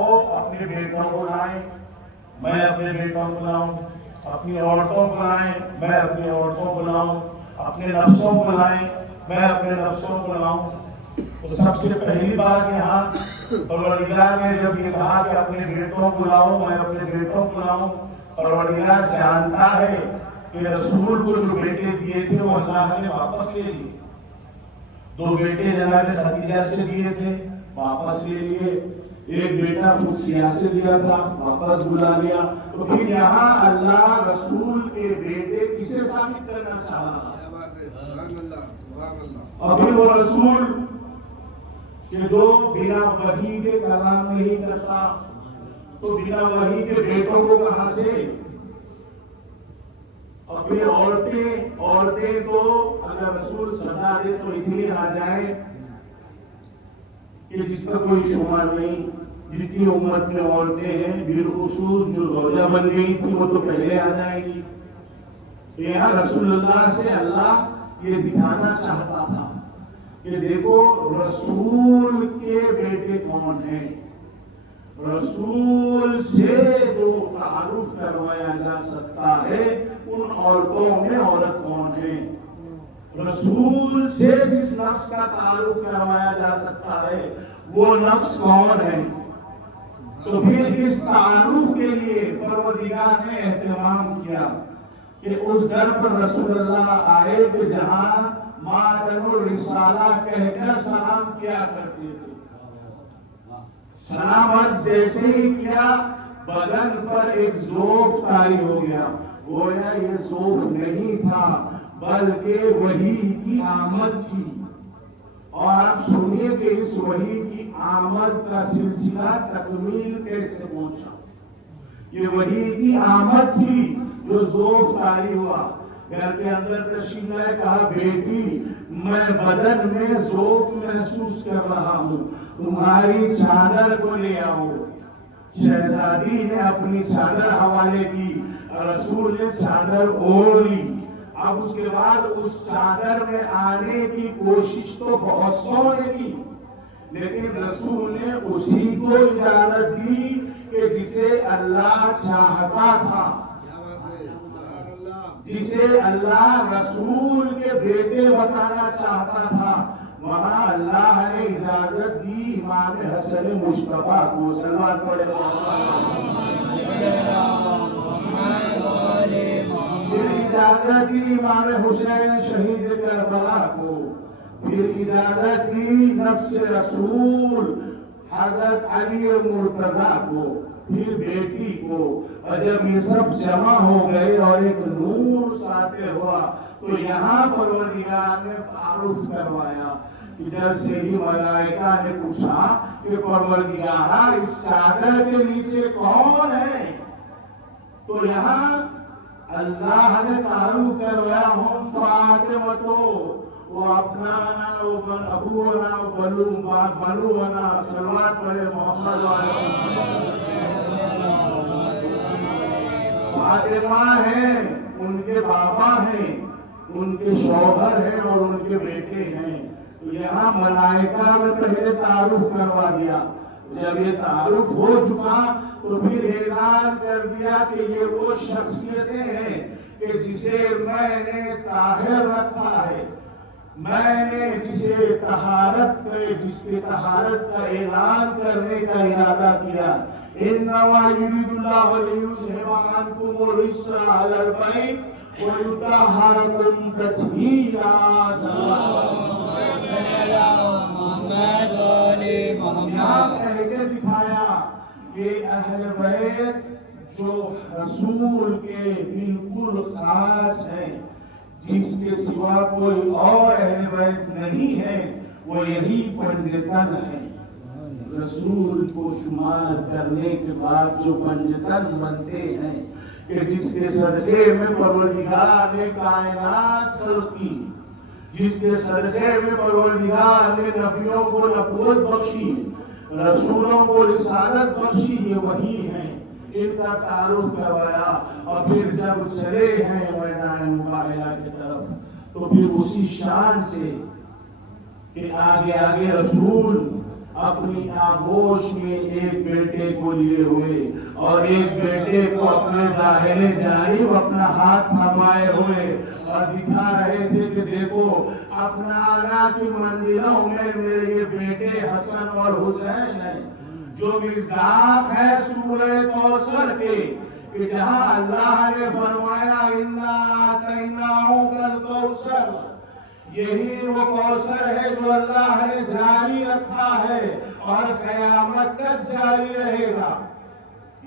وہ اپنے بیٹوں کو لائیں، میں اپنے بیٹوں کو لاؤں، اپنی عورتوں کو لائیں، میں اپنی عورتوں کو لاؤں، اپنے نفسوں کو لائیں، میں اپنے نفسوں کو لاؤں۔ تو سب سے پہلی بات یہاں پروردگار نے جب یہ کہا کہ اپنے بیٹوں کو لاؤ، میں اپنے بیٹوں کو لاؤں، پروردگار جانتا ہے کہ رسول کو جو بیٹے دیے تھے وہ اللہ نے واپس لے لیے۔ 2 بیٹے جناب خدیجہ سے دیے تھے، واپس لے لیے، ایک بیٹا موسیٰ سے دیا تھا، واپس بلا لیا۔ تو پھر یہاں اللہ رسول کے بیٹے کسے ثابت کرنا چاہ رہا ہے؟ اور پھر وہ رسول کہ جو بنا وحی کے کلام نہیں کرتا، تو بنا وحی کے بیٹوں کو کہاں سے؟ اور پھر عورتیں تو اگر رسول سزا دے تو اتنی آ جائے کہ جس کا کوئی شمار نہیں، جتنی امت میں عورتیں ہیں بالخصوص جو زوجہ بن گئی تھی وہ تو پہلے آ جائے گی۔ یہاں رسول اللہ سے اللہ یہ دکھانا چاہتا تھا کہ دیکھو رسول کے بیٹے کون ہیں، رسول سے جو تعارف کروایا جا سکتا ہے ان عورتوں میں عورت کون ہے، رسول سے جس نفس کا تعارف کروایا جا سکتا ہے وہ نفس کون ہے۔ تو پھر اس تعارف کے لیے پروردگار نے اہتمام کیا کہ اس در پر رسول اللہ آئے کہ جہاں ماتم الرسالہ کہہ کر سلام کیا کرتے تھے۔ سلام عرض جیسے ہی کیا بدن پر ایک ذوف طاری ہو گیا، گویا یہ ذوف نہیں تھا بلکہ وحی کی آمد تھی۔ اور آپ سنیے کہ اس وحی کی آمد کا سلسلہ تکمیل کیسے پہنچا۔ یہ وحی کی آمد تھی جو ذوف طاری ہوا، گھر کے اندر تشریف لائے، کہا بیٹی میں بدن میں ذوف محسوس کر رہا ہوں، تمہاری چادر کو لے آؤ۔ شہزادی نے اپنی چادر حوالے کی، رسول نے چادر اوڑھ لی۔ اب اس کے بعد اس چادر میں آنے کی کوشش تو بہت سو نے کی، لیکن رسول نے اسی کو اجازت دی کہ جسے اللہ چاہتا تھا، جسے اللہ رسول کے بیٹے بتانا چاہتا تھا، وہاں اللہ نے اجازت دی امام حسن مصطفیٰ کو۔ صلوات پڑھے پھر اجازت دی امام حسین شہید کربلا کو، پھر اجازت دی نفس رسول حضرت علی مرتضیٰ کو، پھر بیٹی کو۔ اور جب یہ سب جمع ہو گئے اور ایک نور ساطع ہوا تو یہاں پروردگار نے تعارف کروایا۔ جیسے ہی ملائکہ نے پوچھا کہ پروردگار اس چادر کے نیچے کون ہے، تو یہاں اللہ نے تعارف کروایا ہم فاطمہ، وہ اپنا ابو بنو بنا۔ صلوات پڑھے محمد فاطمہ ہیں، ان کے بابا ہیں، ان کے شوہر ہیں اور ان کے بیٹے ہیں۔ یہاں ملائکہ نے پہلے تعارف کروا دیا، جب یہ تعارف ہو چکا تو پھر اعلان کر دیا کہ یہ وہ شخصیتیں ہیں کہ جسے میں نے طاہر رکھا ہے، میں نے جسے جس کے طہارت کا اعلان کرنے کا ارادہ کیا۔ انما یرید اللہ لیذھب عنکم الرجس اہل البیت ویطہرکم تطہیرا۔ یہاں کہہ کے دکھایا کہ اہل بیت جو رسول کے بالکل خاص ہیں، جس کے سوا کوئی اور اہل بیت نہیں ہے، وہ یہی پنجتن ہے۔ رسول کو شمار کرنے کے بعد جو پنجتن بنتے ہیں کہ جس کے صدقے میں پروردگار نے کائنات خلق کی، جس کے صدقے میں پروردگار نے نبیوں کو نبوت بخشی، رسولوں کو رسالت بخشی، یہ وہی ہیں۔ ان کا تعارف کروایا اور پھر جب چلے ہیں میدان مقابلہ کی طرف تو پھر اسی شان سے کہ آگے آگے رسول اپنی آغوش میں ایک بیٹے کو لیے ہوئے اور ایک بیٹے کو اپنے ظاہر جانب اپنا ہاتھ تھمائے ہوئے اور دکھا رہے تھے کہ دیکھو اپنا اعلیٰ کی منزلوں میں میرے یہ بیٹے حسن اور حسین ہیں جو مصداق ہے سورہ کوثر کے کہ جہاں اللہ نے فرمایا اِنَّا أَعْطَيْنَاكَ الْكَوْثَرَ، یہی وہ کوثر ہے جو اللہ نے جاری رکھا ہے اور قیامت تک جاری رہے گا۔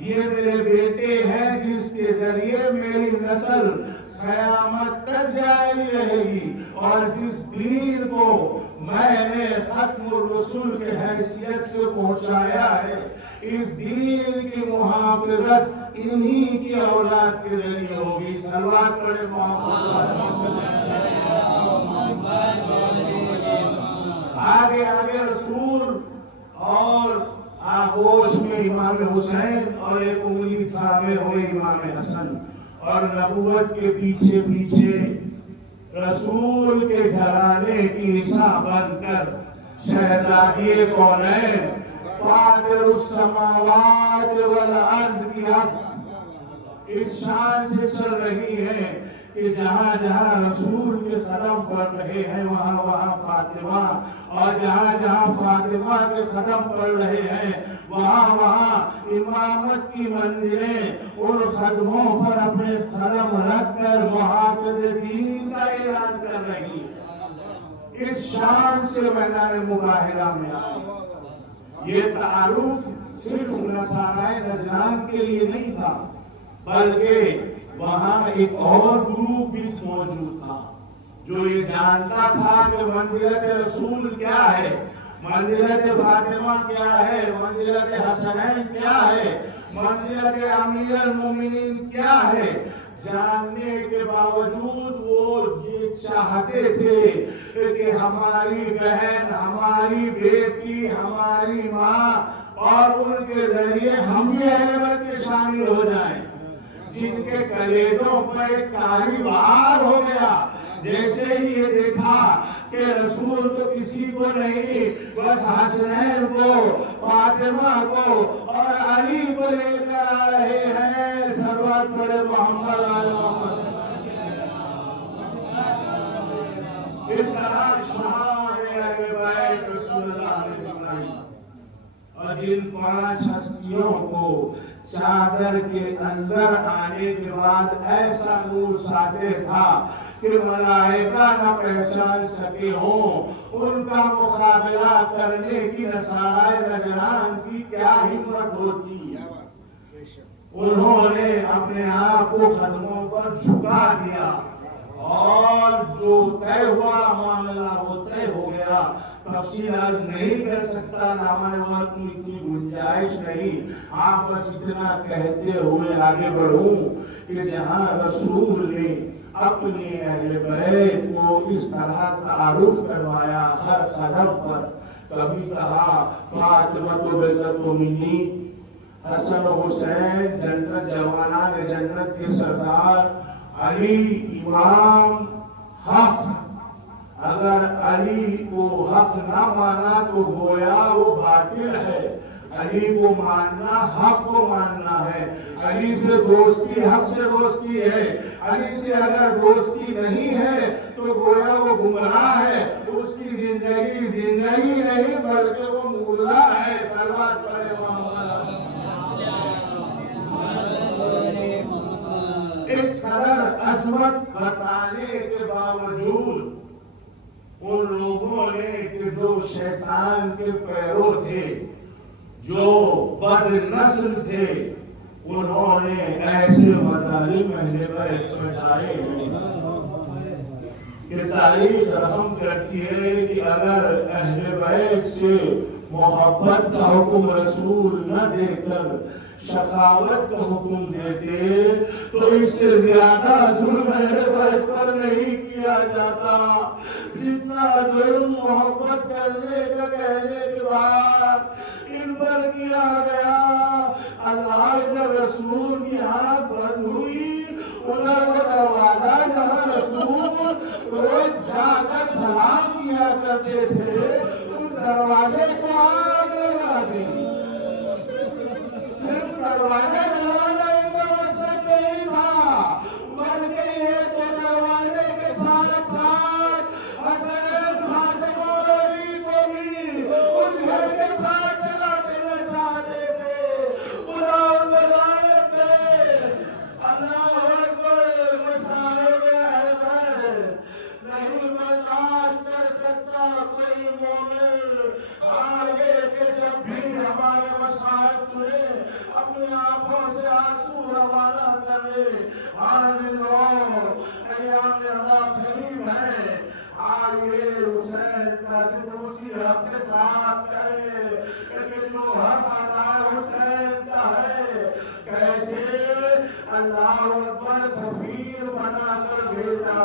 یہ میرے بیٹے ہیں جس کے ذریعے میری نسل قیامت تک جاری رہے گی، اور جس دین کو میں نے ختم الرسول کے حیثیت سے پہنچایا ہے، اس دین کی محافظت انہی کی اولاد کے ذریعے ہوگی۔ صلوات پڑھے آگے آگے رسول اور آغوش میں امام حسین اور ایک انگلی تھامے ہوئے امام حسن، اور نبوت کے پیچھے پیچھے رسول کے گھرانے کی نساء بن کر شہزادی کونین فاطر السماوات والارض کی حق اس شان سے چل رہی ہے کہ جہاں جہاں رسول کے قدم پڑ رہے ہیں وہاں وہاں فاطمہ، اور جہاں جہاں فاطمہ کے قدم پڑ رہے ہیں وہاں وہاں امامت کی منزلیں ان قدموں پر اپنے قدم رکھ کر محافظ دین کا اعلان کر رہی ہے۔ اس شان سے میدان مباہلہ میں یہ تعارف صرف نصارہ نجران کے لیے نہیں تھا، بلکہ وہاں ایک اور گروپ بھی موجود تھا جو یہ جانتا تھا کہ منزلت رسول کیا ہے، منزلت فاطمہ کیا ہے، منزلت حسنین کیا ہے، منزلت امیر المومنین کیا ہے۔ جاننے کے باوجود وہ یہ چاہتے تھے کہ ہماری بہن، ہماری بیٹی، ہماری ماں اور ان کے ذریعے ہم بھی اہل بیت میں شامل ہو جائیں، جن کے کلیجوں پر ایک کاروبار ہو گیا۔ جیسے ہی یہ دیکھا کہ رسول تو کسی کو نہیں، بس حسنین کو، فاطمہ کو اور علی کو لے کر آ رہے ہیں، صلوات پڑھے محمد علی محمد۔ اس طرح شان اہل بیت رسول اللہ علیہ وسلم اور جن 5 ہستیوں کو چادر کے اندر آنے کے بعد ایسا نور ساطع تھا کہ ملائکہ نہ پہچان سکے ہوں، ان کا مقابلہ کرنے کی نصارہ نجران کی کیا ہمت ہوتی۔ انہوں نے اپنے آپ کو قدموں پر جھکا دیا اور جو طے ہوا معاملہ وہ طے ہو گیا۔ تفصیل آج نہیں کر سکتا، ہمارے وقت میں اتنی گنجائش نہیں، آپ بس اتنا کہتے ہوئے آگے بڑھوں کہ جہاں رسول نے اپنے اہل بیت کو اس طرح تعارف کروایا ہر قدم پر، کبھی کہا فاطمہ بنت المؤمنین، حسن و حسین جنت جوانان جنت کے سردار، علی امام حق، اگر علی کو حق نہ مانا تو گویا وہ باطل ہے، علی کو ماننا حق کو ماننا ہے، علی سے دوستی حق سے دوستی ہے، علی سے اگر دوستی نہیں ہے تو گویا وہ گمراہ ہے، اس کی زندگی زندگی نہیں بلکہ وہ مردہ ہے۔ صلوات پڑھے محمد۔ اس قدر عظمت بتانے کے باوجود ان لوگوں نے کہ جو شیطان کے پیرو تھے، جو بد نسل تھے، انہوں نے ایسے مظالم اہل بیت میں ڈالے کہ تاریخ رقم کرتی ہے کہ اگر اہل بیت سے محبت کا حکم رسول نہ دے کر شقاوت کا حکم دیتے تو اس سے زیادہ ظلم اہل بیت پر نہیں کیا جاتا جتنا ظلم محبت کرنے کا کہنے کے بعد ان پر کیا گیا۔ اللہ جب رسول کی ہاتھ بند ہوئی، انہوں نے دروازہ جہاں رسول روز جا کر سلام کیا کرتے تھے، اس دروازے کو دروازہ جلانا ان کا مقصد نہیں تھا، بلکہ یہ تو دروازے کے ساتھ ساتھ حسین فاطمہ اور علی کو بھی ان گھر کے ساتھ چلا دینا چاہتے تھے۔ غلام بغاوت کرے، اللہ اکبر، مصائب حیدر نہیں برداشت کر سکتا کوئی مومن آگے کہ جب بھی ہمارے مصائب سنے اپنی آنکھوں سے آنسو روانہ کرے۔ حاضر لوگ ایام رضا قریب ہے، آئیے حسین کا ذکر اسی حق کے ساتھ کرے کہ جو حق عطا حسین کا ہے، کیسے اللہ اکبر سفیر بنا کر بھیجا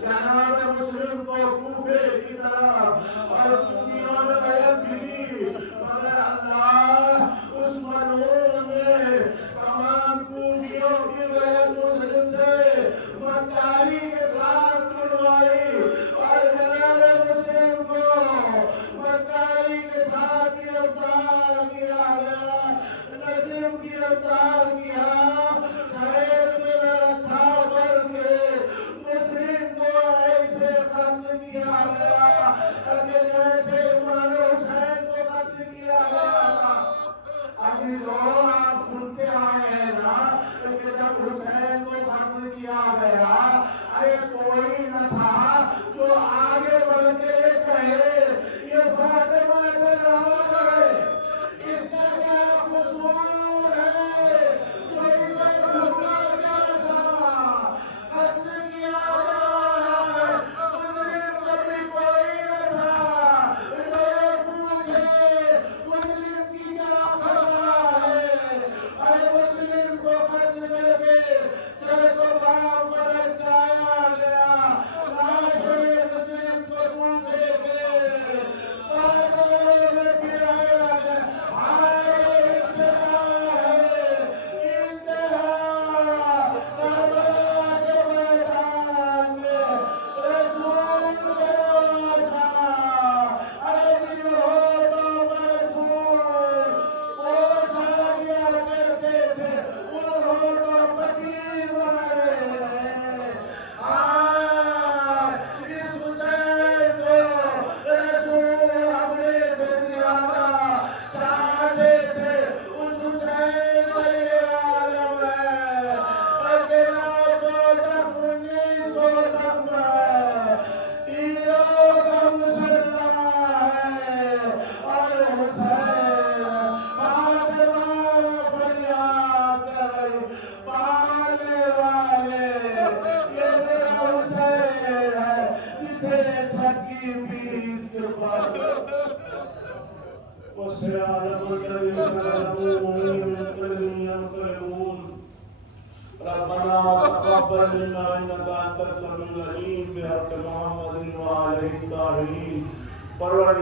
جناب مسلم کو کوفے کی طرف، اور کوفیوں نے بیعت بھی دی، مگر اللہ اس ملعون نے تمام کوفیوں کی بیعت مسلم سے مکاری کے ساتھ توڑوائی، اور جناب مسلم کو مکاری کے ساتھ گرفتار کیا گیا، نظم گرفتار کیا، شہر میں رکھا بھر کے مسلم کو ایسے قتل کیا گیا کہ جیسے عمر حسین کو قتل کیا گیا تھا۔ ابھی لوگ آپ سنتے آئے ہیں نا کہ جب حسین کو قتل کیا گیا، ارے کوئی نہ تھا جو آگے بڑھ کے کہے یہ فاطمہ کا نام ہے، اس کا کیا قصور ہے جو اسے بھوکا پیاسا قتل کیا گیا ہے۔ مسلم کبھی کوئی نہ تھا جو یہ پوچھے مسلم کی کیا خطا ہے، ارے مسلم کو قتل کر کے سر کو بام پر لٹکایا گیا، لاشیں مسلم کو پوچھے گئے، پاگلوں میں گرایا گیا۔ ہائے انتہا ہے، انتہا کربلا کے میدان میں رسول جلوسا، ارے دل ہو تو مرسول پوچھا کیا کرتے تھے، انہوں تو پتیر مارے ہیں۔ آج اس حسین کو رسول اپنے سے زیادہ چاہتے تھے، اس حسین ولی عالم ہے، اکیلا کو زخم 1900 زخم ہے، تیروں کا مسلح ہے، اور حسین فاطمہ فریاد کر رہی، پالنے والے یہ میرا حسین ہے جسے چھکی پیس کے پاس وسيعلم الذين يعلمون منكم ينقلون ربنا تقبل منا انك انت السميع العليم بحق محمد وعليه الطاهرين